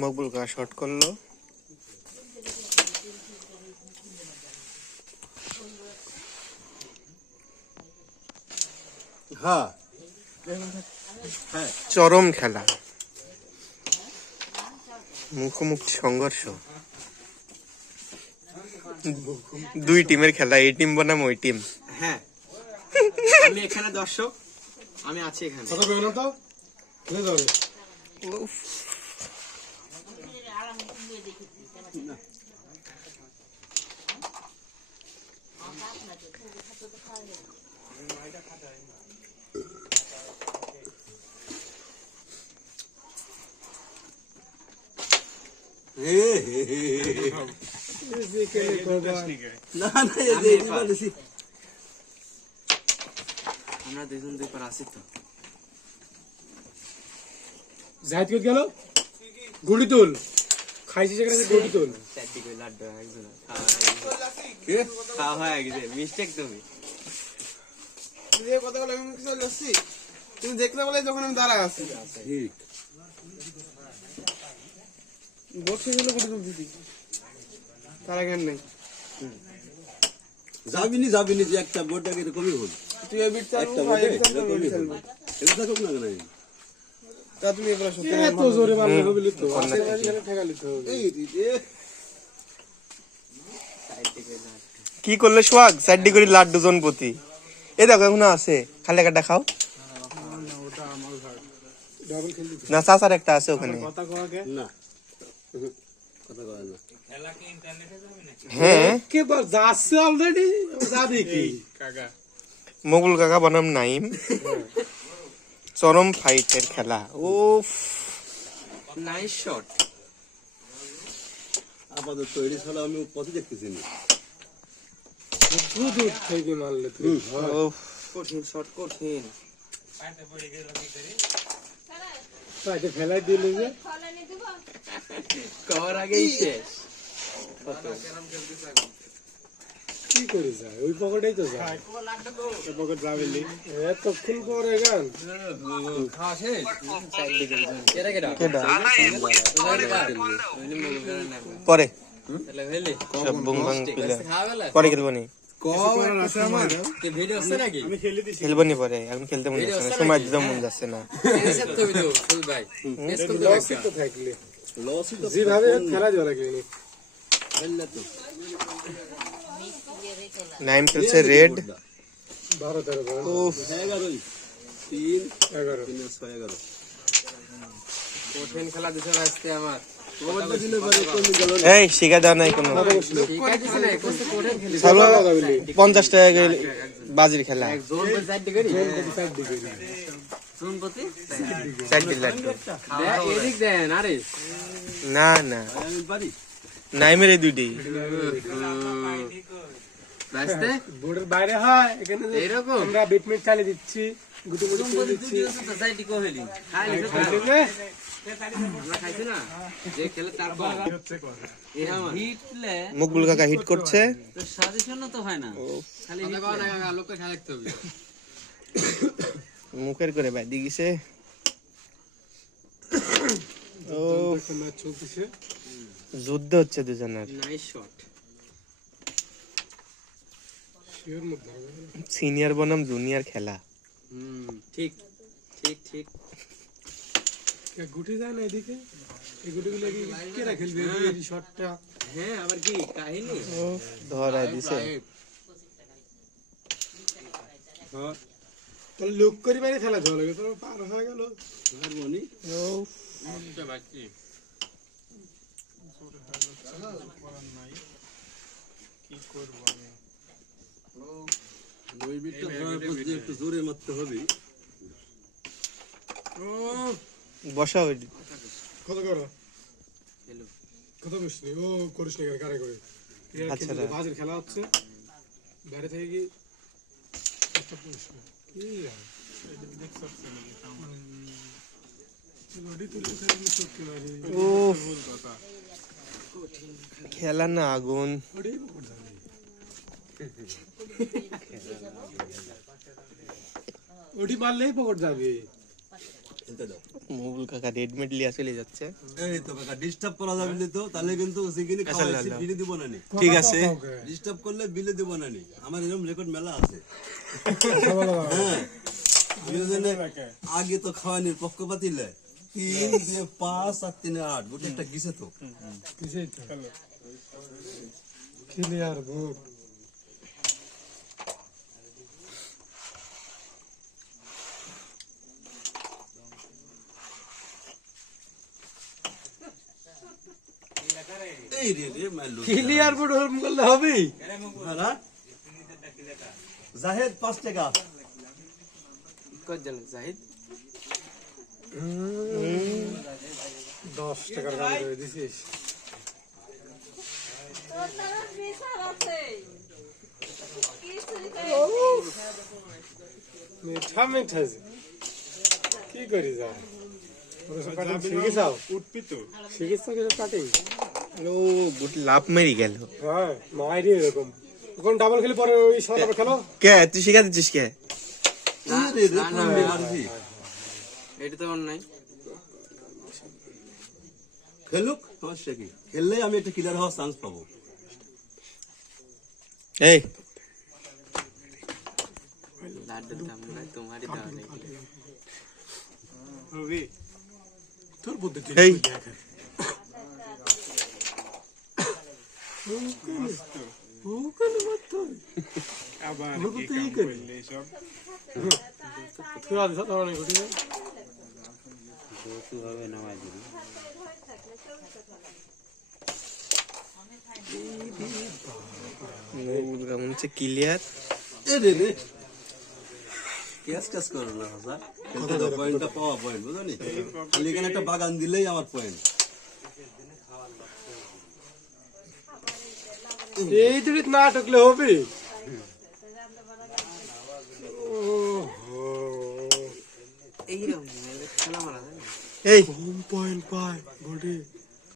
মকবুল কা শট করলো। হ্যাঁ, চরম খেলা, মুখোমুখি সংঘর্ষ, দুই টিমের খেলা। এই টিম বনাম ওই টিম। হ্যাঁ, আমি এখানে দর্শক, আমি আছি এখানে। কথা কই না তো কে যাবে? না না, এই যে বলেছি আমরা দুজন দুই পার আছি তো। জাহিদ কই গেল? গুড়ি তুল খাইছি সেখানে গুড়ি তুল। চারটি কই লাড্ডু একজন খাওয়া হয়ে গেছে। মিস্টেক তুমি যে কথা বলে আমি কিছু লসি তুমি দেখতে বলে যখন আমি দাঁড়া আছি ঠিক বসে গেল গুটি তুলছি তার জ্ঞান নেই। যাবিনি যে একটা বোর্ডটাকে এরকমই হল তুই এই বিট চালু একটা ভাই বোর্ডে এটা চালু এরকমই চালু হল। এটা থাকুক না কেন তা তুমি এবার সত্যি এত জোরে মারলে হবে না তো। আছে এখানে ঠেকা লিতে হবে। এই রে কি করলে সোহাগ? 4 ডিগ্রি লাড্ডু জন প্রতি। এ দেখো এখন আছে, খালি একটা খাও ডাবল খেল দিতে না। চাচার একটা আছে ওখানে। কথা কওয়াকে না কথা কয় না। হ্যাঁ, কে বল যাচ্ছে অলরেডি যা দেখি কাকা মকবুল কাকা বনাম নাইম, চরম ফাইটের খেলা। উফ, নাইস শট। আপাতত তৈরি ছাড়া আমি পথে দেখতেছি না। দূর থেকে মারলে তুই উফ, কঠিন শট, কঠিন। তাকে ফেলাই দিলি যে কভার আগেই শেষ। কি করে যায় ওই পকেটেই তো যায়। ওই পকেট যাবেলি এতক্ষণ পরে গান খাওয়া শেষ। কেডা কেডা কেডা? তাহলে পরে ভেলে সব বুং ভাং পিলা খাওয়া বেলা পরে খেলবো নি, কবার আছে আমার কে ভিডিও আছে নাকি? আমি খেলে দিছি খেলবো নি পরে। এখন খেলতে মন যাচ্ছে না, সময় দিতে মন যাচ্ছে না। এসব তো ভিডিও ফুল ভাই মিস করতে লসই পারছি তো থাকলে লসই তো যেভাবে খেলা দেওয়া লাগে ফেললে তো নাইম খেলছে রেড। 12-13 বল উফ, 11ই 3 11 3 6 11 কঠিন খেলা দিছে আজকে আমার। ওটা দিলে পরে কমে গেল। এই শিখা দেওয়া নাই কোনো। ঠিক আছে না কোন কঠিন খেলি চলো 50 টাকা বাজির খেলা। জোন পর 4 ডিগ্রি ডিগ্রি জোন প্রতি 4 ডিগ্রি লাড্ডু। এদিক দেন আরে না না, আমি পারি নাইমের এই দুইটি। রাস্তে বোর্ডের বাইরে হয় এখানে যে এইরকম আমরা বিটমিট চালিয়ে দিচ্ছি গুটি গুটি করে দিচ্ছি তো সাইড কো হেলি খাইলি তো দেখলে আমরা খাইছি না যে খেলে তার কম এই আমার হিটলে মকবুল কাকা হিট করছে। তো সাজেশন তো হয় না, খালি কথা কও না কাকা, লোককে খেলা দেখতে হবে। মুখের করে বাইদি গেছে। ও, একটা ম্যাচ চলতেছে যুদ্ধ হচ্ছে দুজনের। Nice shot. শিওর মধ্যে হবে সিনিয়র বনাম জুনিয়র খেলা। ঠিক ঠিক ঠিক কে গুটি যায় না এদিকে এই গুটিগুলো কি কেরা খেলবে এই শটটা হ্যাঁ আবার কি কাহিনী ও, ধরাই দিছে। তাহলে লুক করি বাইরে খেলা দেওয়া লাগে তো পার হয়ে গেল হারমোনি ও, ওই বিটটা ধরার পর যে একটু জোরে মারতে হবে। বসা ওই কত করো হ্যালো কত করিস নি ও করিস নি কারে করে আচ্ছা, বাজের খেলা হচ্ছে বাইরে থেকে কি একটা করিস না কি উফ, খেলা না আগুন। ওটি মারলেই পকেট যাবে। মুগুল কাকা রেডমেড লিয়া চলে যাচ্ছে। এই তো কাকা ডিস্টার্ব করা যাবে না তো, তাহলে কিন্তু সেখানে খাওয়াইছি বিলে দিব না নি। ঠিক আছে, ডিস্টার্ব করলে বিলে দিব না নি, আমার এরকম রেকর্ড মেলা আছে। হ্যাঁ দুজনে আগে তো খাওয়ানির পক্ষপাতি লে 3 দিয়ে 5 আর 3 8 গোটে একটা গিছে তো। কিসেই তো ক্লিয়ার বুট। এই রে রে মারলো ক্লিয়ার বুট হরম করলে হবে। না জাহেদ 5 টাকা। কত জন জাহিদ 10 টাকার দাম করে দিছিস। মিঠা মিঠা যে। কি করি যা শিখেছাও? উঠবি তো শিখেছ কিছু কাটিং? ও গুড লাভ মেরি গেল। হ্যাঁ মাইরি এরকম। এখন ডাবল খেলে পরে ওই সাদা খেলো। কে তুই শিখা দিচ্ছিস কে? এই রে রে তুমি আরবি এটা তো অন্যায়। খেলুক সমস্যা কি, খেললে আমি একটা ক্লিয়ার হওয়ার চান্স পাবো। এই লাড্ডুর দাম নাই তোমারই দাম নেই। হবে তোর পদ্ধতি এই আবার আমার কি তো এই কাম করি। করলে সব তুই আদি সাদা অনেক ঘটি না। মুগুল কেমন হচ্ছে ক্লিয়ার। এই রে রে ক্যাশ করো না হাসা, খেলতে তো পয়েন্টটা পাওয়া পয়েন্ট বুঝো নি, খালি এখানে একটা বাগান দিলেই আমার পয়েন্ট। এই দুটি না ঢুকলে হবে। এইরকম খেলা মারা যায় না। এই পয়েন্ট পায় ঘটি।